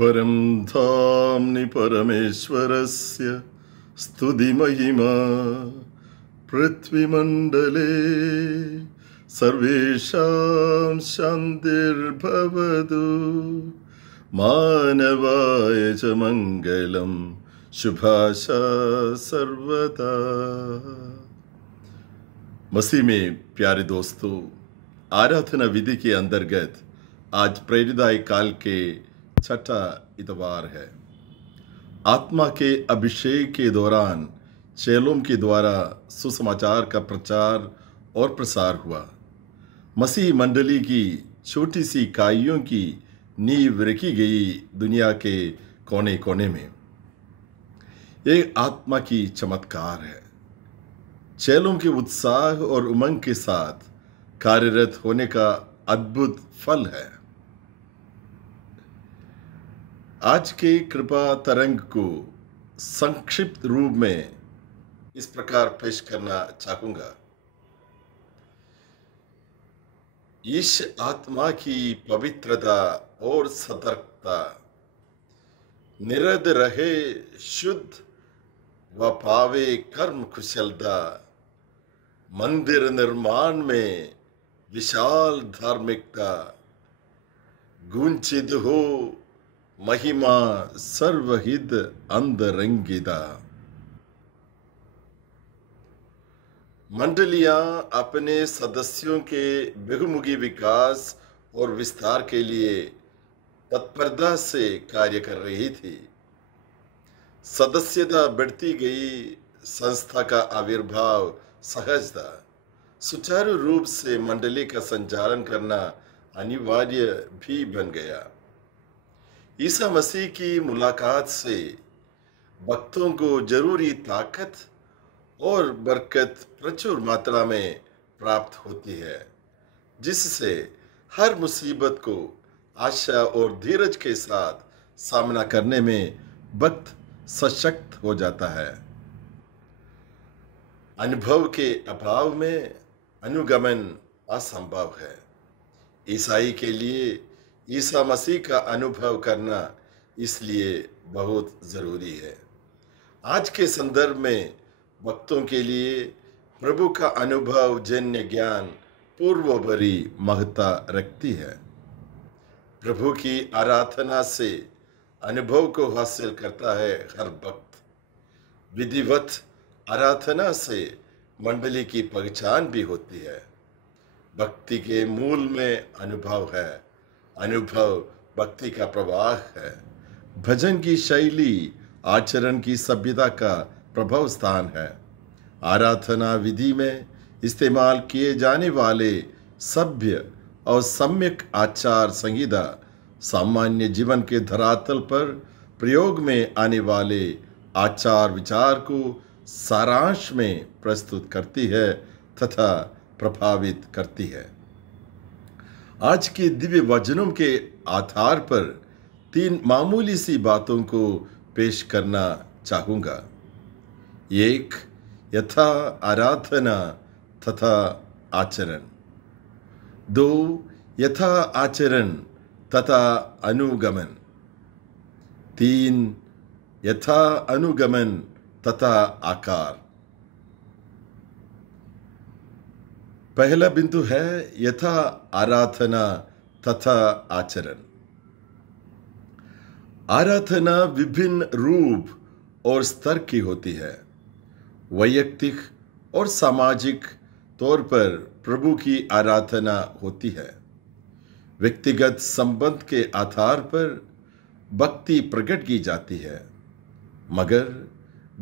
परं धाम्नि परमेश्वरस्य स्तुतिमहिमा पृथ्वीमण्डले सर्वेषां शान्तिर्भवतु। मानवाय च मङ्गलं शुभाशा सर्वदा। मसीह में प्यारे दोस्तों, आराधना विधि के अंतर्गत आज प्रेरिताई काल के छठा इतवार है। आत्मा के अभिषेक के दौरान चेलों के द्वारा सुसमाचार का प्रचार और प्रसार हुआ। मसीह मंडली की छोटी सी इकाइयों की नींव रखी गई दुनिया के कोने कोने में। ये आत्मा की चमत्कार है। चेलों के उत्साह और उमंग के साथ कार्यरत होने का अद्भुत फल है। आज के कृपा तरंग को संक्षिप्त रूप में इस प्रकार पेश करना चाहूंगा। इस आत्मा की पवित्रता और सतर्कता, निरद रहे शुद्ध व पावे कर्म कुशलता, मंदिर निर्माण में विशाल धार्मिकता, गुंचित हो महिमा सर्वहित अंतरंगिता। मंडलियां अपने सदस्यों के बहुमुखी विकास और विस्तार के लिए तत्परता से कार्य कर रही थी। सदस्यता बढ़ती गई, संस्था का आविर्भाव सहज था। सुचारू रूप से मंडली का संचालन करना अनिवार्य भी बन गया। ईसा मसीह की मुलाकात से भक्तों को जरूरी ताकत और बरकत प्रचुर मात्रा में प्राप्त होती है, जिससे हर मुसीबत को आशा और धीरज के साथ सामना करने में भक्त सशक्त हो जाता है। अनुभव के अभाव में अनुगमन असंभव है। ईसाई के लिए ईसा मसीह का अनुभव करना इसलिए बहुत जरूरी है। आज के संदर्भ में भक्तों के लिए प्रभु का अनुभव जन्य ज्ञान पूर्वोपरि महत्ता रखती है। प्रभु की आराधना से अनुभव को हासिल करता है हर भक्त। विधिवत आराधना से मंडली की पहचान भी होती है। भक्ति के मूल में अनुभव है। अनुभव भक्ति का प्रवाह है। भजन की शैली आचरण की सभ्यता का प्रभाव स्थान है। आराधना विधि में इस्तेमाल किए जाने वाले सभ्य और सम्यक आचार संहिता सामान्य जीवन के धरातल पर प्रयोग में आने वाले आचार विचार को सारांश में प्रस्तुत करती है तथा प्रभावित करती है। आज के दिव्य वचनों के आधार पर 3 मामूली सी बातों को पेश करना चाहूंगा। 1, यथा आराधना तथा आचरण। 2, यथा आचरण तथा अनुगमन। 3, यथा अनुगमन तथा आकार। पहला बिंदु है यथा आराधना तथा आचरण। आराधना विभिन्न रूप और स्तर की होती है। वैयक्तिक और सामाजिक तौर पर प्रभु की आराधना होती है। व्यक्तिगत संबंध के आधार पर भक्ति प्रकट की जाती है। मगर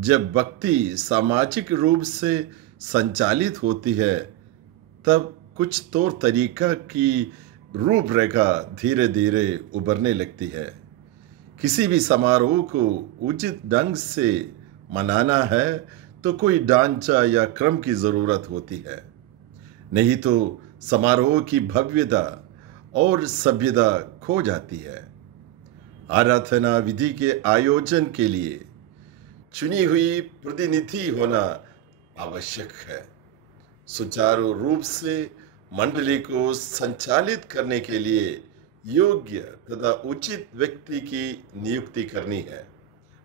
जब भक्ति सामाजिक रूप से संचालित होती है, तब कुछ तौर तरीका की रूपरेखा धीरे धीरे उभरने लगती है। किसी भी समारोह को उचित ढंग से मनाना है तो कोई ढांचा या क्रम की जरूरत होती है, नहीं तो समारोह की भव्यता और सभ्यता खो जाती है। आराधना विधि के आयोजन के लिए चुनी हुई प्रतिनिधि होना आवश्यक है। सुचारू रूप से मंडली को संचालित करने के लिए योग्य तथा उचित व्यक्ति की नियुक्ति करनी है,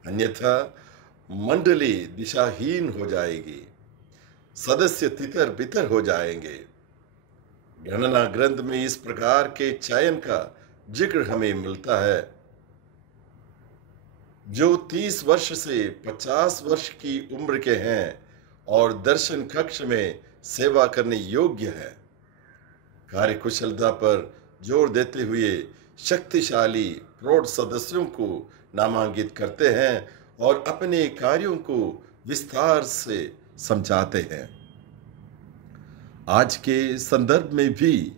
अन्यथा मंडली दिशाहीन हो जाएगी, सदस्य तितर बितर हो जाएंगे। गणना ग्रंथ में इस प्रकार के चयन का जिक्र हमें मिलता है, जो 30 वर्ष से 50 वर्ष की उम्र के हैं और दर्शन कक्ष में सेवा करने योग्य है। कार्यकुशलता पर जोर देते हुए शक्तिशाली प्रौढ़ सदस्यों को नामांकित करते हैं और अपने कार्यों को विस्तार से समझाते हैं। आज के संदर्भ में भी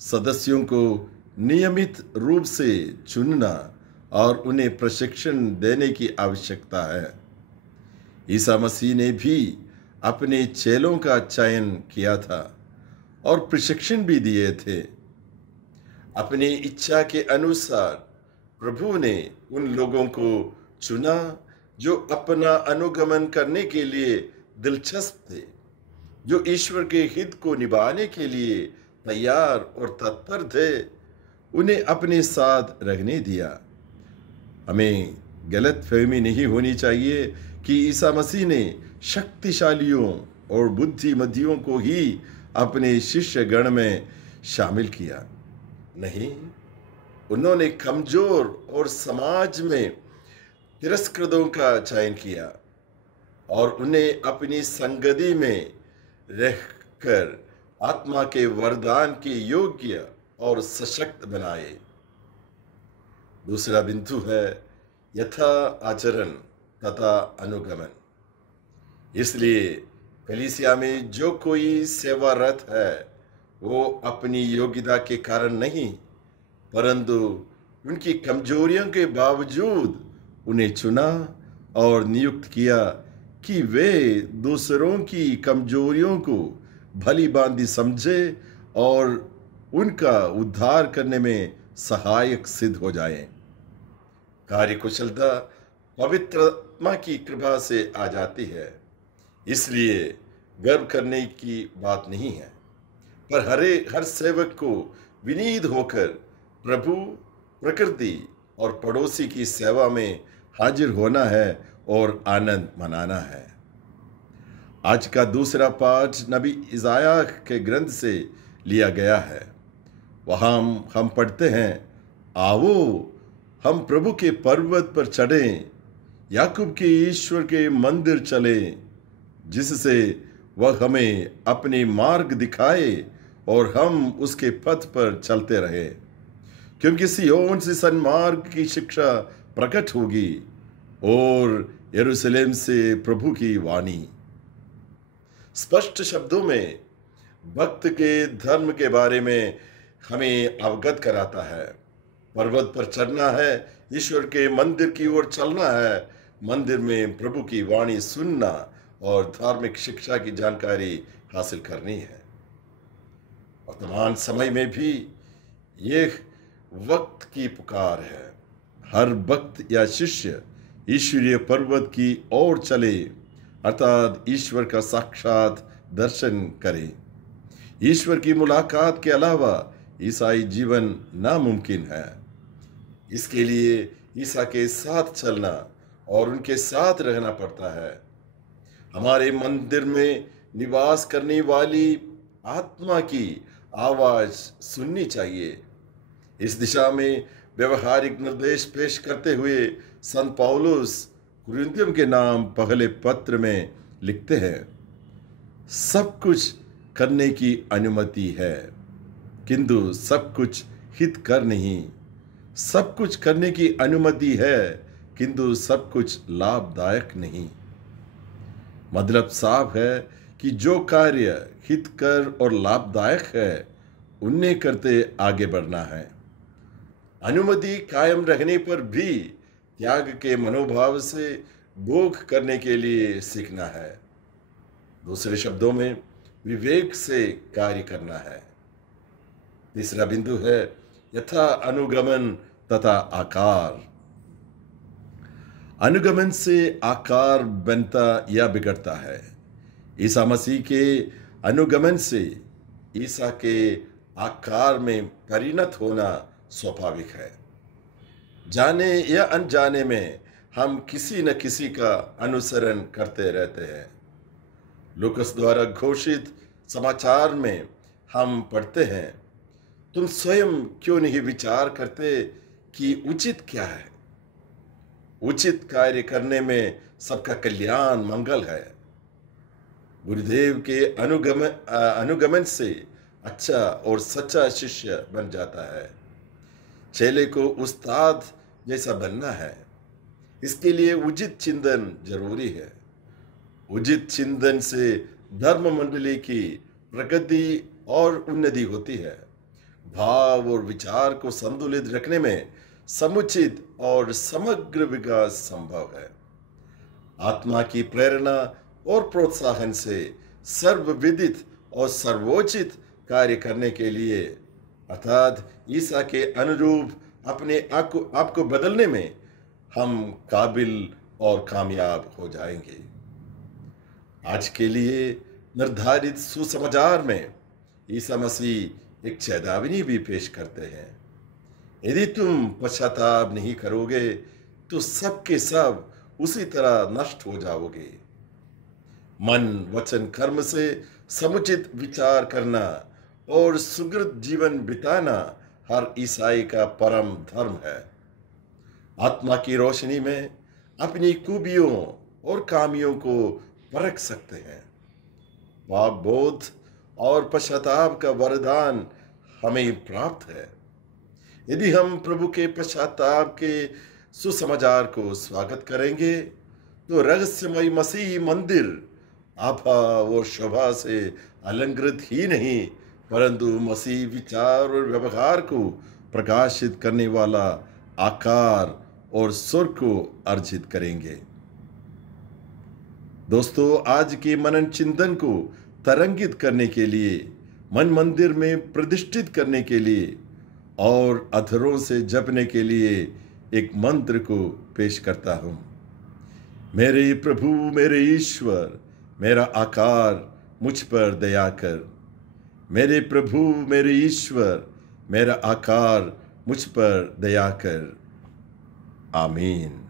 सदस्यों को नियमित रूप से चुनना और उन्हें प्रशिक्षण देने की आवश्यकता है। ईसा मसीह ने भी अपने चेलों का चयन किया था और प्रशिक्षण भी दिए थे। अपनी इच्छा के अनुसार प्रभु ने उन लोगों को चुना जो अपना अनुगमन करने के लिए दिलचस्प थे, जो ईश्वर के हित को निभाने के लिए तैयार और तत्पर थे। उन्हें अपने साथ रहने दिया। हमें गलत फहमी नहीं होनी चाहिए कि ईसा मसीह ने शक्तिशालियों और बुद्धिमतियों को ही अपने शिष्य गण में शामिल किया। नहीं, उन्होंने कमजोर और समाज में तिरस्कृतों का चयन किया और उन्हें अपनी संगति में रहकर आत्मा के वरदान के योग्य और सशक्त बनाए। दूसरा बिंदु है यथा आचरण तथा अनुगमन। इसलिए कलीसिया में जो कोई सेवारत है वो अपनी योग्यता के कारण नहीं, परंतु उनकी कमजोरियों के बावजूद उन्हें चुना और नियुक्त किया कि वे दूसरों की कमजोरियों को भली भांति समझे और उनका उद्धार करने में सहायक सिद्ध हो जाएं। कार्यकुशलता पवित्र आत्मा की कृपा से आ जाती है, इसलिए गर्व करने की बात नहीं है, पर हर सेवक को विनीत होकर प्रभु, प्रकृति और पड़ोसी की सेवा में हाजिर होना है और आनंद मनाना है। आज का दूसरा पाठ नबी इसाया के ग्रंथ से लिया गया है। वहाँ हम पढ़ते हैं, आओ हम प्रभु के पर्वत पर चढ़ें, याकूब के ईश्वर के मंदिर चलें, जिससे वह हमें अपने मार्ग दिखाए और हम उसके पथ पर चलते रहे। क्योंकि सिय्योन से सन्मार्ग की शिक्षा प्रकट होगी और यरूशलेम से प्रभु की वाणी। स्पष्ट शब्दों में भक्त के धर्म के बारे में हमें अवगत कराता है। पर्वत पर चढ़ना है, ईश्वर के मंदिर की ओर चलना है, मंदिर में प्रभु की वाणी सुनना और धार्मिक शिक्षा की जानकारी हासिल करनी है। वर्तमान समय में भी यह वक्त की पुकार है। हर भक्त या शिष्य ईश्वरीय पर्वत की ओर चले, अर्थात ईश्वर का साक्षात दर्शन करे। ईश्वर की मुलाकात के अलावा ईसाई जीवन नामुमकिन है। इसके लिए ईसा के साथ चलना और उनके साथ रहना पड़ता है। हमारे मंदिर में निवास करने वाली आत्मा की आवाज सुननी चाहिए। इस दिशा में व्यवहारिक निर्देश पेश करते हुए संत पौलुस कुरिन्थियों के नाम पहले पत्र में लिखते हैं, सब कुछ करने की अनुमति है, किंतु सब कुछ हित कर नहीं। सब कुछ करने की अनुमति है, किंतु सब कुछ लाभदायक नहीं। मतलब साफ है कि जो कार्य हितकर और लाभदायक है उन्हें करते आगे बढ़ना है। अनुमति कायम रहने पर भी त्याग के मनोभाव से भोग करने के लिए सीखना है। दूसरे शब्दों में विवेक से कार्य करना है। तीसरा बिंदु है यथा अनुगमन तथा आकार। अनुगमन से आकार बनता या बिगड़ता है। ईसा मसीह के अनुगमन से ईसा के आकार में परिणत होना स्वाभाविक है। जाने या अनजाने में हम किसी न किसी का अनुसरण करते रहते हैं। लूकस द्वारा घोषित समाचार में हम पढ़ते हैं, तुम स्वयं क्यों नहीं विचार करते कि उचित क्या है? उचित कार्य करने में सबका कल्याण मंगल है। गुरुदेव के अनुगमन से अच्छा और सच्चा शिष्य बन जाता है। चेले को उस्ताद जैसा बनना है, इसके लिए उचित चिंतन जरूरी है। उचित चिंतन से धर्म मंडली की प्रगति और उन्नति होती है। भाव और विचार को संतुलित रखने में समुचित और समग्र विकास संभव है। आत्मा की प्रेरणा और प्रोत्साहन से सर्वविदित और सर्वोचित कार्य करने के लिए अर्थात ईसा के अनुरूप अपने आप को बदलने में हम काबिल और कामयाब हो जाएंगे। आज के लिए निर्धारित सुसमाचार में ईसा मसीह एक चेतावनी भी पेश करते हैं। यदि तुम पश्चाताप नहीं करोगे तो सब के सब उसी तरह नष्ट हो जाओगे। मन वचन कर्म से समुचित विचार करना और सुकृत जीवन बिताना हर ईसाई का परम धर्म है। आत्मा की रोशनी में अपनी खूबियों और खामियों को परख सकते हैं। पाप बोध और पश्चाताप का वरदान हमें प्राप्त है। यदि हम प्रभु के पश्चाताप के सुसमाचार को स्वागत करेंगे तो रहस्यमय मसीह मंदिर आभा और शोभा से अलंकृत ही नहीं परंतु मसीह विचार और व्यवहार को प्रकाशित करने वाला आकार और सुर को अर्जित करेंगे। दोस्तों, आज के मनन चिंतन को तरंगित करने के लिए, मन मंदिर में प्रतिष्ठित करने के लिए और अधरों से जपने के लिए एक मंत्र को पेश करता हूं। मेरे प्रभु मेरे ईश्वर, मेरा आकार मुझ पर दया कर। मेरे प्रभु मेरे ईश्वर, मेरा आकार मुझ पर दया कर। आमीन।